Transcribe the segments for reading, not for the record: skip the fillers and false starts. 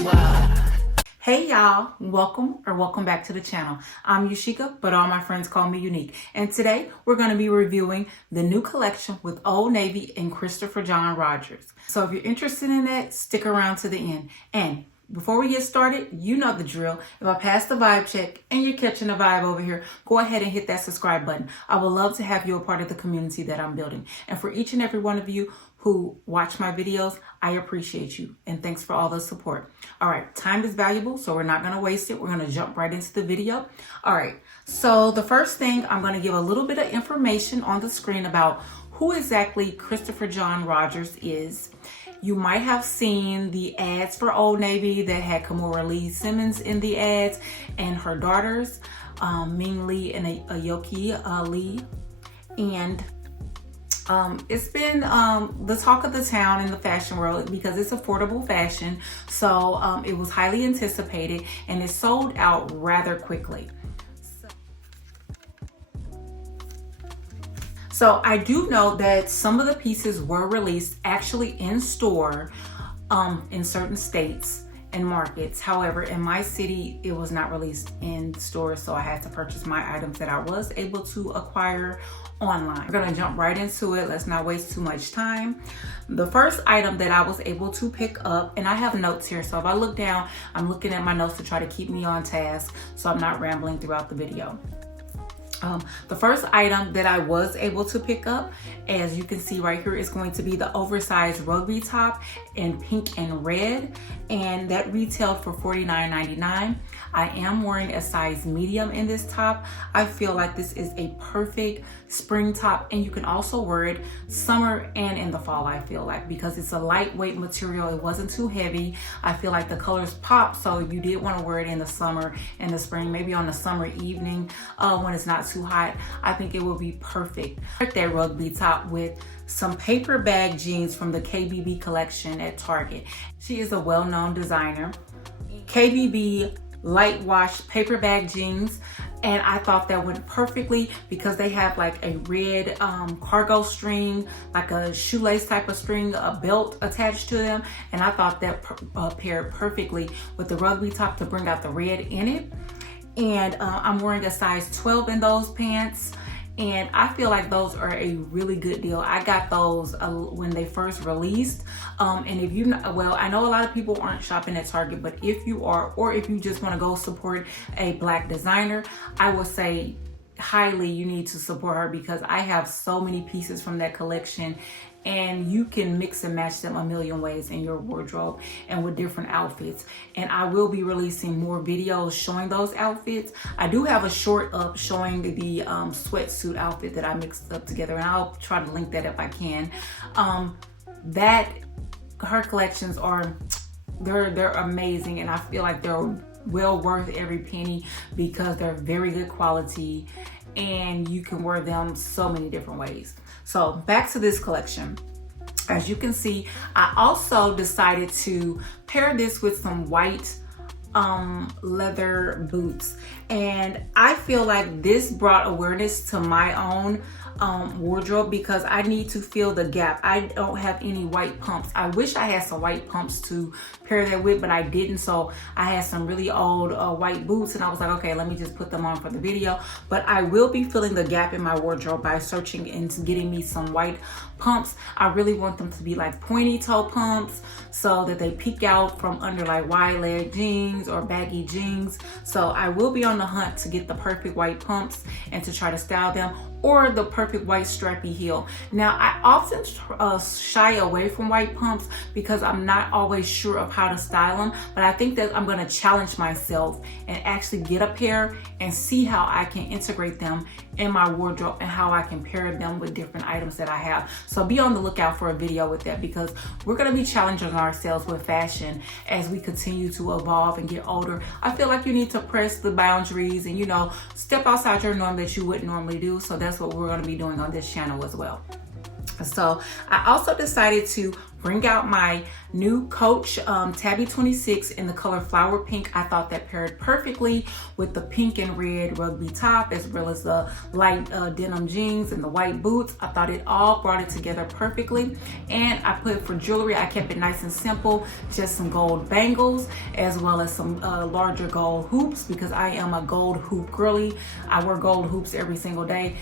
you are. Hey y'all, welcome back to the channel. I'm Yunique, but all my friends call me Yunique. And today we're going to be reviewing the new collection with Old Navy and Christopher John Rogers. So if you're interested in that, stick around to the end. And before we get started, you know the drill. If I pass the vibe check and you're catching the vibe over here, go ahead and hit that subscribe button. I would love to have you a part of the community that I'm building. And for each and every one of you who watch my videos, I appreciate you. And thanks for all the support. All right, time is valuable, so we're not gonna waste it. We're gonna jump right into the video. All right, so the first thing, I'm gonna give a little bit of information on the screen about who exactly Christopher John Rogers is. You might have seen the ads for Old Navy that had Kimora Lee Simmons in the ads and her daughters, Ming Lee and Aoki Lee. And it's been the talk of the town in the fashion world because it's affordable fashion. So it was highly anticipated and it sold out rather quickly. So I do know that some of the pieces were released actually in store in certain states and markets. However, in my city, it was not released in stores, so I had to purchase my items that I was able to acquire online. We're gonna jump right into it. Let's not waste too much time. The first item that I was able to pick up, and I have notes here, so if I look down, I'm looking at my notes to try to keep me on task so I'm not rambling throughout the video. The first item that I was able to pick up, as you can see right here, is going to be the oversized rugby top in pink and red, and that retailed for $49.99. I am wearing a size medium in this top. I feel like this is a perfect spring top, and you can also wear it summer and in the fall, I feel like, because it's a lightweight material. It wasn't too heavy. I feel like the colors pop, so you did want to wear it in the summer and the spring, maybe on a summer evening when it's not too hot. I think it will be perfect. That rugby top with some paper bag jeans from the KBB collection at Target. She is a well-known designer. KBB light wash paper bag jeans, and I thought that went perfectly because they have like a red cargo string, like a shoelace type of string, a belt attached to them, and I thought that paired perfectly with the rugby top to bring out the red in it. And I'm wearing a size 12 in those pants, and I feel like those are a really good deal. I got those when they first released, and if you know, well, I know a lot of people aren't shopping at Target, but if you are, or if you just want to go support a Black designer, I would say highly you need to support her because I have so many pieces from that collection, and you can mix and match them a million ways in your wardrobe and with different outfits. And I will be releasing more videos showing those outfits. I do have a short up showing the sweatsuit outfit that I mixed up together, and I'll try to link that if I can. Her collections are, they're amazing, and I feel like they're well worth every penny because they're very good quality and you can wear them so many different ways. So back to this collection. As you can see, I also decided to pair this with some white leather boots, and I feel like this brought awareness to my own wardrobe because I need to fill the gap. I don't have any white pumps. I wish I had some white pumps to pair that with, but I didn't. So I had some really old white boots, and I was like, okay, let me just put them on for the video. But I will be filling the gap in my wardrobe by searching into getting me some white pumps. I really want them to be like pointy toe pumps so that they peek out from under like wide leg jeans or baggy jeans. So I will be on the hunt to get the perfect white pumps and to try to style them, or the perfect white strappy heel. Now, I often shy away from white pumps because I'm not always sure of how to style them, but I think that I'm gonna challenge myself and actually get a pair and see how I can integrate them in my wardrobe and how I can pair them with different items that I have. So be on the lookout for a video with that because we're gonna be challenging ourselves with fashion as we continue to evolve and get older. I feel like you need to press the boundaries and, you know, step outside your norm that you wouldn't normally do. So that's what we're going to be doing on this channel as well. So I also decided to bring out my new Coach Tabby 26 in the color Flower Pink. I thought that paired perfectly with the pink and red rugby top, as well as the light denim jeans and the white boots. I thought it all brought it together perfectly. And I put for jewelry, I kept it nice and simple, just some gold bangles, as well as some larger gold hoops, because I am a gold hoop girly. I wear gold hoops every single day.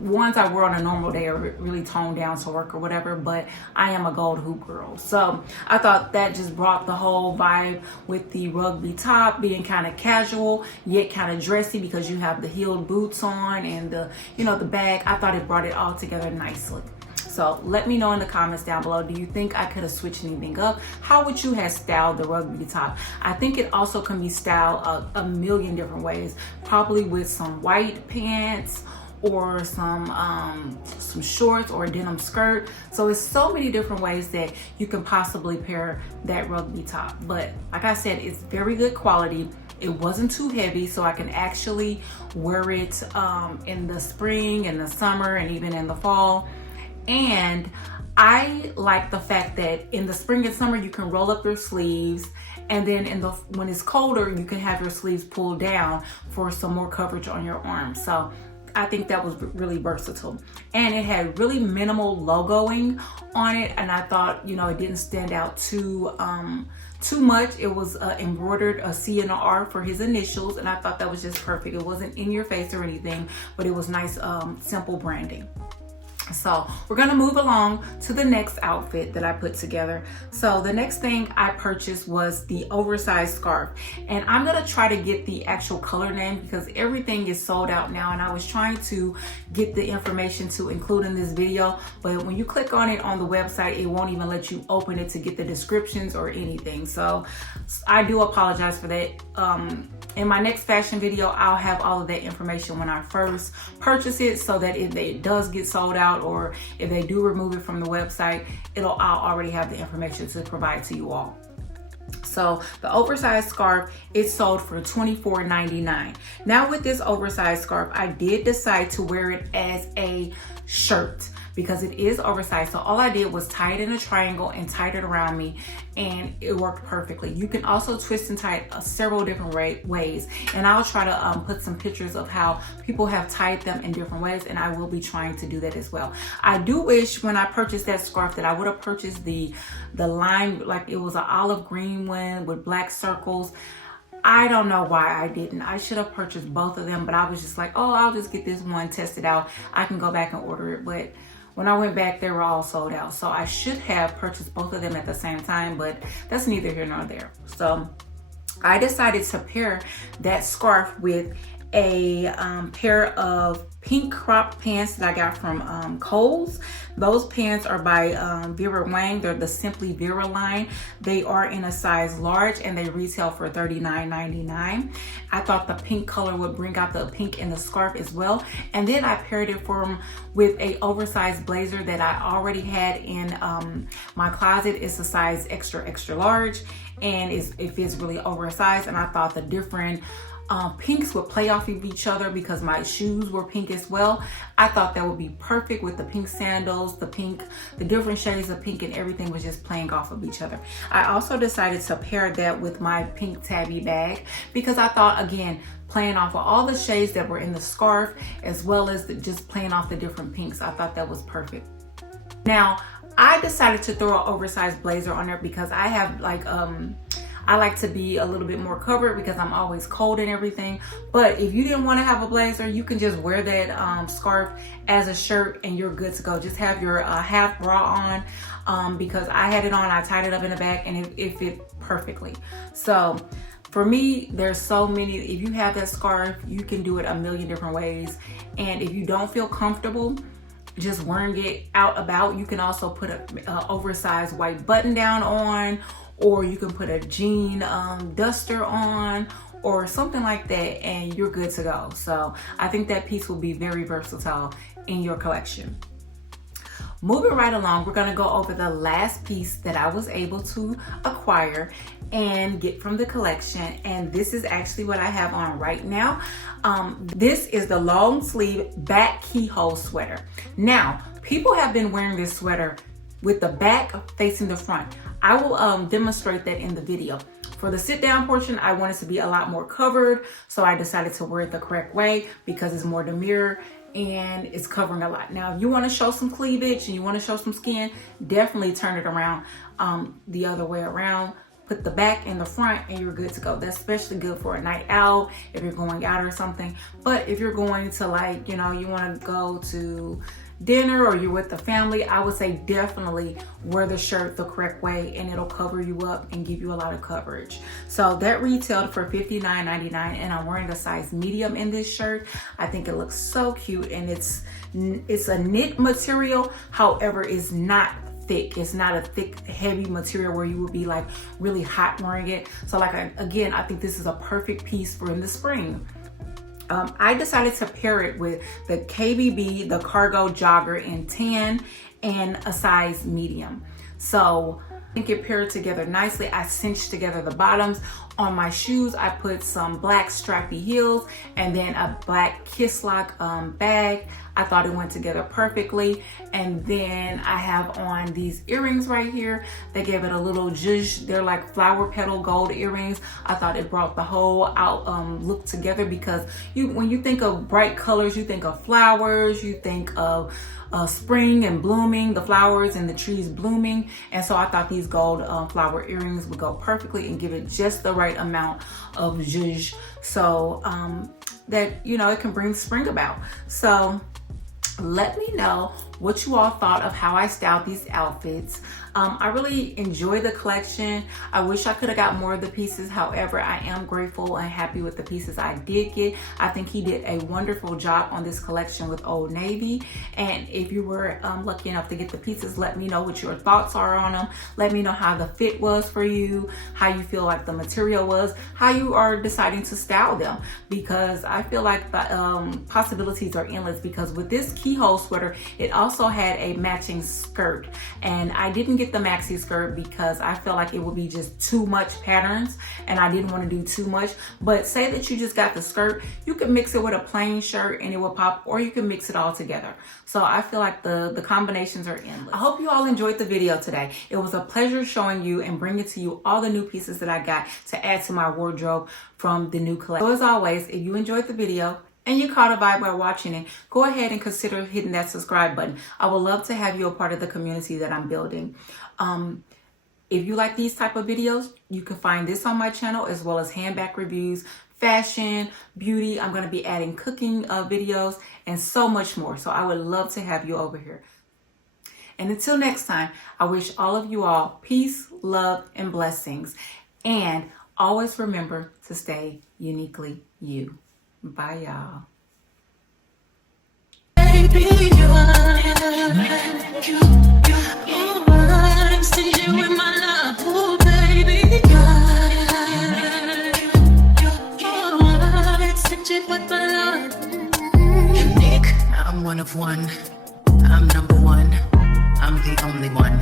Ones I wear on a normal day are really toned down to work or whatever, but I am a gold hoop girl. So I thought that just brought the whole vibe with the rugby top being kind of casual yet kind of dressy, because you have the heeled boots on and the, you know, the bag. I thought it brought it all together nicely. So let me know in the comments down below, do you think I could have switched anything up? How would you have styled the rugby top? I think it also can be styled a million different ways, probably with some white pants or some shorts or a denim skirt. So it's so many different ways that you can possibly pair that rugby top. But like I said, it's very good quality. It wasn't too heavy, so I can actually wear it in the spring and the summer and even in the fall. And I like the fact that in the spring and summer you can roll up your sleeves, and then when it's colder you can have your sleeves pulled down for some more coverage on your arms. So I think that was really versatile, and it had really minimal logoing on it, and I thought, you know, it didn't stand out too much. It was embroidered a C and a R for his initials, and I thought that was just perfect. It wasn't in your face or anything, but it was nice, simple branding. So we're gonna move along to the next outfit that I put together. So the next thing I purchased was the oversized scarf, and I'm gonna try to get the actual color name because everything is sold out now, and I was trying to get the information to include in this video, but when you click on it on the website, it won't even let you open it to get the descriptions or anything. So I do apologize for that. In my next fashion video, I'll have all of that information when I first purchase it, so that if it does get sold out or if they do remove it from the website, I'll already have the information to provide to you all. So the oversized scarf is sold for $24.99. Now with this oversized scarf, I did decide to wear it as a shirt because it is oversized. So all I did was tie it in a triangle and tied it around me, and it worked perfectly. You can also twist and tie it several different ways, and I'll try to put some pictures of how people have tied them in different ways, and I will be trying to do that as well. I do wish when I purchased that scarf that I would have purchased the lime, like it was an olive green one with black circles. I don't know why I didn't. I should have purchased both of them, but I was just like, oh, I'll just get this one, test it out. I can go back and order it, but when I went back, they were all sold out. So I should have purchased both of them at the same time, but that's neither here nor there. So I decided to pair that scarf with a pair of pink crop pants that I got from Kohl's. Those pants are by Vera Wang. They're the Simply Vera line. They are in a size large and they retail for $39.99. I thought the pink color would bring out the pink in the scarf as well. And then I paired it with a oversized blazer that I already had in my closet. It's a size extra, extra large, and it fits really oversized. And I thought the different pinks would play off of each other because my shoes were pink as well. I thought that would be perfect with the pink sandals, the different shades of pink, and everything was just playing off of each other. I also decided to pair that with my pink tabby bag because I thought, again, playing off of all the shades that were in the scarf as well as just playing off the different pinks, I thought that was perfect. Now, I decided to throw an oversized blazer on there because I have I like to be a little bit more covered because I'm always cold and everything. But if you didn't want to have a blazer, you can just wear that scarf as a shirt and you're good to go. Just have your half bra on because I had it on, I tied it up in the back, and it fit perfectly. So for me, there's so many. If you have that scarf, you can do it a million different ways. And if you don't feel comfortable just wearing it out about, you can also put a oversized white button down on, or you can put a jean duster on or something like that, and you're good to go. So I think that piece will be very versatile in your collection. Moving right along, we're gonna go over the last piece that I was able to acquire and get from the collection, and this is actually what I have on right now. This is the long sleeve back keyhole sweater. Now, People have been wearing this sweater with the back facing the front. I will demonstrate that in the video. For the sit down portion, I want it to be a lot more covered, so I decided to wear it the correct way because it's more demure and it's covering a lot. Now, if you want to show some cleavage and you want to show some skin, definitely turn it around the other way around. Put the back in the front and you're good to go. That's especially good for a night out, if you're going out or something. But if you're going to, like, you know, you want to go to dinner or you're with the family, I would say definitely wear the shirt the correct way and it'll cover you up and give you a lot of coverage. So that retailed for $59.99 and I'm wearing a size medium in this shirt. I think it looks so cute, and it's a knit material. However, it's not thick. It's not a thick, heavy material where you would be like really hot wearing it. So like, again, I think this is a perfect piece for in the spring. I decided to pair it with the KBB, the cargo jogger in tan and a size medium. So I think it paired together nicely. I cinched together the bottoms. On my shoes, I put some black strappy heels and then a black kiss lock bag. I thought it went together perfectly. And then I have on these earrings right here. They gave it a little zhuzh. They're like flower petal gold earrings. I thought it brought the whole out look together, because when you think of bright colors, you think of flowers, you think of spring and blooming, the flowers and the trees blooming. And so I thought these gold flower earrings would go perfectly and give it just the right amount of zhuzh, so that, you know, it can bring spring about. So let me know what you all thought of how I styled these outfits. I really enjoy the collection. I wish I could have got more of the pieces. However, I am grateful and happy with the pieces I did get. I think he did a wonderful job on this collection with Old Navy. And if you were lucky enough to get the pieces, let me know what your thoughts are on them. Let me know how the fit was for you, how you feel like the material was, how you are deciding to style them, because I feel like the possibilities are endless. Because with this keyhole sweater, it also had a matching skirt, and I didn't get the maxi skirt because I felt like it would be just too much patterns and I didn't want to do too much. But say that you just got the skirt, you can mix it with a plain shirt and it will pop, or you can mix it all together. So I feel like the combinations are endless. I hope you all enjoyed the video today. It was a pleasure showing you and bringing to you all the new pieces that I got to add to my wardrobe from the new collection. So as always, if you enjoyed the video and you caught a vibe by watching it, go ahead and consider hitting that subscribe button. I would love to have you a part of the community that I'm building. If you like these type of videos, you can find this on my channel, as well as handbag reviews, fashion, beauty. I'm going to be adding cooking videos and so much more. So I would love to have you over here. And until next time, I wish all of you all peace, love, and blessings. And always remember to stay uniquely you. Bye, y'all. Baby, you I'm stingy with my love. Oh, baby, I'm stingy with my love. Yunique, I'm one of one. I'm number one. I'm the only one.